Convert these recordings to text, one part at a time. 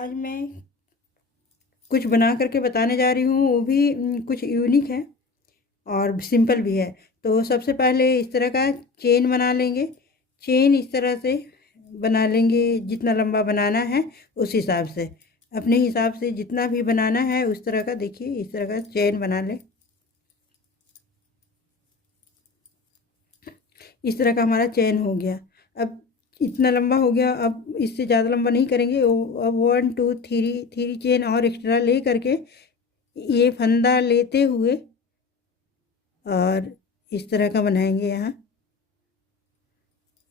आज मैं कुछ बना करके बताने जा रही हूँ, वो भी कुछ यूनिक है और सिंपल भी है। तो सबसे पहले इस तरह का चेन बना लेंगे। चेन इस तरह से बना लेंगे, जितना लंबा बनाना है उस हिसाब से, अपने हिसाब से जितना भी बनाना है उस तरह का। देखिए इस तरह का चेन बना लें। इस तरह का हमारा चेन हो गया। अब इतना लंबा हो गया, अब इससे ज़्यादा लंबा नहीं करेंगे। अब 1 2 3 चेन और एक्स्ट्रा ले करके ये फंदा लेते हुए और इस तरह का बनाएंगे। यहाँ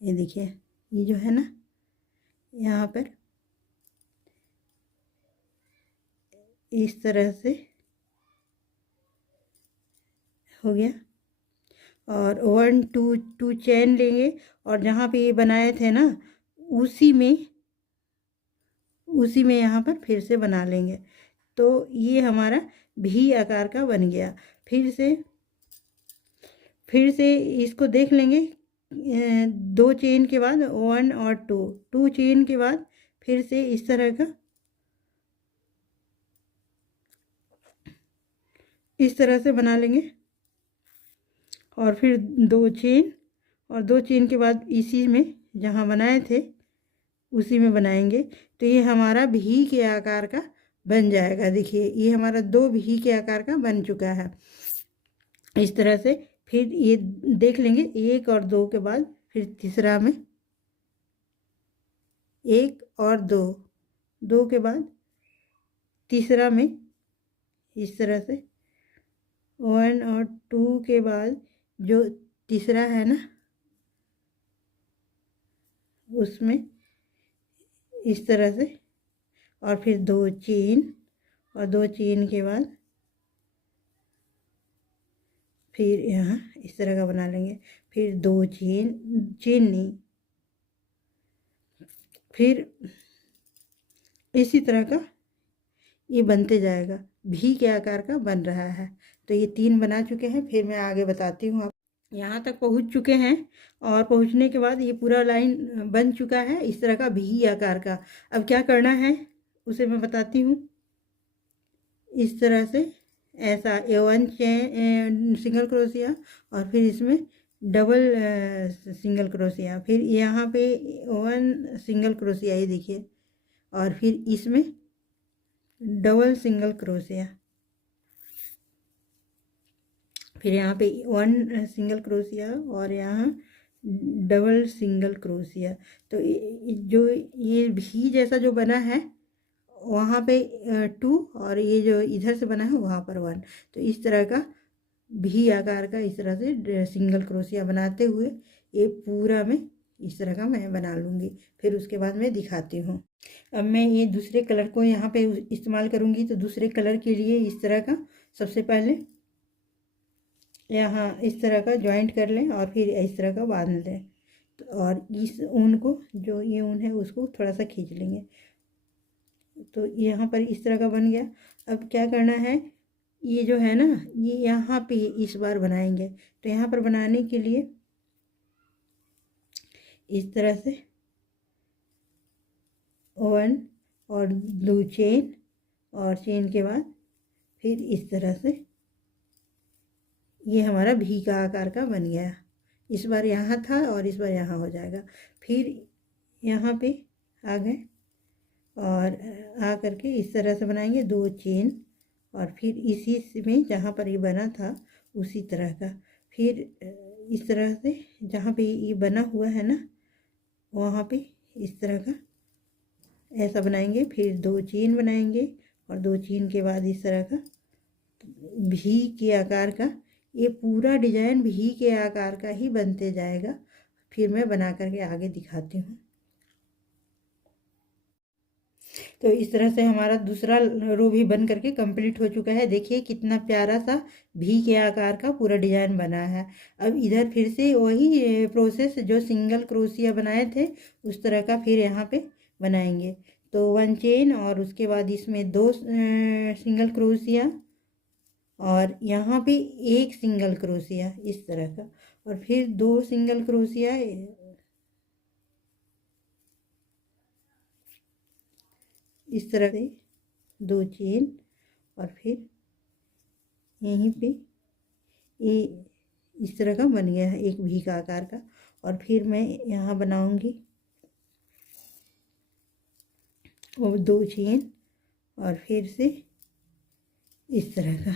ये देखिए, ये जो है ना, यहाँ पर इस तरह से हो गया। और 1 2 चेन लेंगे और जहाँ पे ये बनाए थे ना, उसी में यहाँ पर फिर से बना लेंगे। तो ये हमारा भी आकार का बन गया। फिर से इसको देख लेंगे। 2 चेन के बाद 1 और 2 चेन के बाद फिर से इस तरह का, इस तरह से बना लेंगे। और फिर 2 चेन और 2 चेन के बाद इसी में जहाँ बनाए थे उसी में बनाएंगे। तो ये हमारा भी के आकार का बन जाएगा। देखिए ये हमारा 2 भी के आकार का बन चुका है। इस तरह से फिर ये देख लेंगे, 1 और 2 के बाद फिर तीसरा में 1 और 2 के बाद तीसरा में इस तरह से 1 और 2 के बाद जो तीसरा है ना, उसमें इस तरह से, और फिर 2 चेन और 2 चेन के बाद फिर यहाँ इस तरह का बना लेंगे। फिर 2 चेन नहीं, फिर इसी तरह का ये बनते जाएगा। भी के आकार का बन रहा है। तो ये 3 बना चुके हैं। फिर मैं आगे बताती हूँ। आप यहाँ तक पहुँच चुके हैं और पहुँचने के बाद ये पूरा लाइन बन चुका है इस तरह का भी आकार का। अब क्या करना है उसे मैं बताती हूँ। इस तरह से ऐसा A1 चेन सिंगल क्रोशिया और फिर इसमें डबल सिंगल क्रोशिया, फिर यहाँ पे 1 सिंगल क्रोशिया, ये देखिए, और फिर इसमें डबल सिंगल क्रोशिया, फिर यहाँ पे 1 सिंगल क्रोशिया और यहाँ डबल सिंगल क्रोशिया। तो जो ये भी जैसा जो बना है वहाँ पे 2 और ये जो इधर से बना है वहाँ पर 1। तो इस तरह का भी आकार का इस तरह से सिंगल क्रोशिया बनाते हुए ये पूरा में इस तरह का मैं बना लूँगी। फिर उसके बाद मैं दिखाती हूँ। अब मैं ये दूसरे कलर को यहाँ पे इस्तेमाल करूँगी। तो दूसरे कलर के लिए इस तरह का सबसे पहले यहाँ इस तरह का जॉइंट कर लें और फिर इस तरह का बांध लें। तो और इस ऊन को, जो ये ऊन है, उसको थोड़ा सा खींच लेंगे। तो यहाँ पर इस तरह का बन गया। अब क्या करना है, ये जो है ना, ये यहाँ पे इस बार बनाएंगे। तो यहाँ पर बनाने के लिए इस तरह से 1 और 2 चेन और चेन के बाद फिर इस तरह से ये हमारा भी का आकार का बन गया। इस बार यहाँ था और इस बार यहाँ हो जाएगा। फिर यहाँ पे आ गए और आ करके इस तरह से बनाएंगे 2 चेन और फिर इसी में जहाँ पर ये बना था उसी तरह का, फिर इस तरह से जहाँ पे ये बना हुआ है ना वहाँ पे इस तरह का ऐसा बनाएंगे। फिर 2 चेन बनाएंगे और 2 चेन के बाद इस तरह का भी के आकार का, ये पूरा डिजाइन भी के आकार का ही बनते जाएगा। फिर मैं बना करके आगे दिखाती हूँ। तो इस तरह से हमारा दूसरा रो भी बन करके कंप्लीट हो चुका है। देखिए कितना प्यारा सा भी के आकार का पूरा डिजाइन बना है। अब इधर फिर से वही प्रोसेस जो सिंगल क्रोशिया बनाए थे उस तरह का फिर यहाँ पे बनाएंगे। तो 1 चेन और उसके बाद इसमें 2 सिंगल क्रोशिया और यहाँ पे 1 सिंगल क्रोशिया इस तरह का, और फिर 2 सिंगल क्रोशिया, इस तरह से 2 चेन और फिर यहीं पे ये इस तरह का बन गया है एक भी का आकार का। और फिर मैं यहाँ बनाऊंगी वो 2 चेन और फिर से इस तरह का,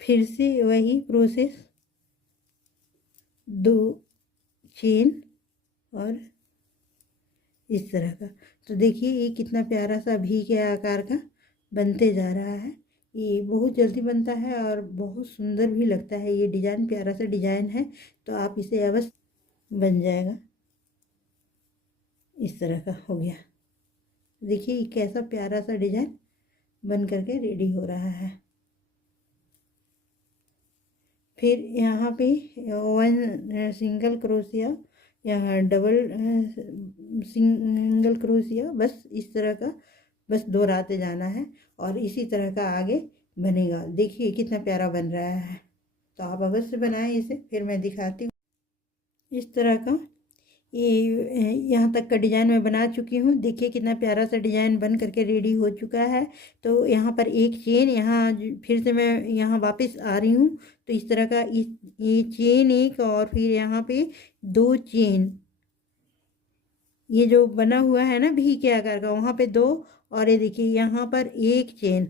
फिर से वही प्रोसेस 2 चेन और इस तरह का। तो देखिए ये कितना प्यारा सा भी के आकार का बनते जा रहा है। ये बहुत जल्दी बनता है और बहुत सुंदर भी लगता है। ये डिज़ाइन प्यारा सा डिज़ाइन है, तो आप इसे अवश्य बन जाएगा। इस तरह का हो गया। देखिए ये कैसा प्यारा सा डिज़ाइन बन करके रेडी हो रहा है। फिर यहाँ पे 1 सिंगल क्रोशिया, यहाँ डबल सिंगल क्रोशिया, बस इस तरह का बस दोहराते जाना है और इसी तरह का आगे बनेगा। देखिए कितना प्यारा बन रहा है, तो आप अवश्य बनाएं इसे। फिर मैं दिखाती हूँ। इस तरह का ये यहाँ तक का डिज़ाइन मैं बना चुकी हूँ। देखिए कितना प्यारा सा डिज़ाइन बन करके रेडी हो चुका है। तो यहाँ पर एक चेन, यहाँ फिर से मैं यहाँ वापस आ रही हूँ। तो इस तरह का ये चेन एक और फिर यहाँ पे 2 चेन, ये जो बना हुआ है ना भी के आकार का, वहाँ पे 2 और ये देखिए यहाँ पर 1 चेन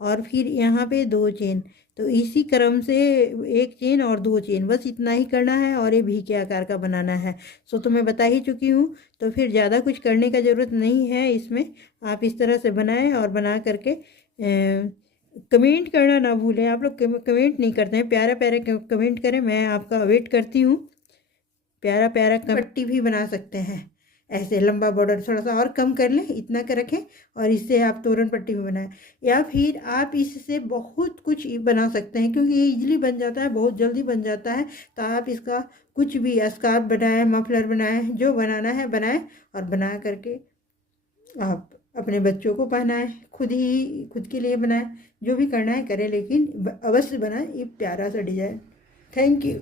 और फिर यहाँ पे 2 चेन। तो इसी क्रम से 1 चेन और 2 चेन, बस इतना ही करना है और ये भी के आकार का बनाना है। सो तो मैं बता ही चुकी हूँ, तो फिर ज़्यादा कुछ करने का ज़रूरत नहीं है इसमें। आप इस तरह से बनाएं और बना करके कमेंट करना ना भूलें। आप लोग कमेंट नहीं करते हैं, प्यारा प्यारा कमेंट करें, मैं आपका वेट करती हूँ। प्यारा प्यारा पट्टी भी बना सकते हैं, ऐसे लंबा बॉर्डर थोड़ा सा और कम कर लें, इतना कर रखें और इससे आप तोरण पट्टी भी बनाएं। या फिर आप इससे बहुत कुछ बना सकते हैं, क्योंकि ये इजीली बन जाता है, बहुत जल्दी बन जाता है। तो आप इसका कुछ भी स्कार्फ बनाएं, मफलर बनाएं, जो बनाना है बनाएं और बना करके आप अपने बच्चों को पहनाएं, खुद के लिए बनाएं, जो भी करना है करें, लेकिन अवश्य बनाएं ये प्यारा सा डिज़ाइन। Thank you.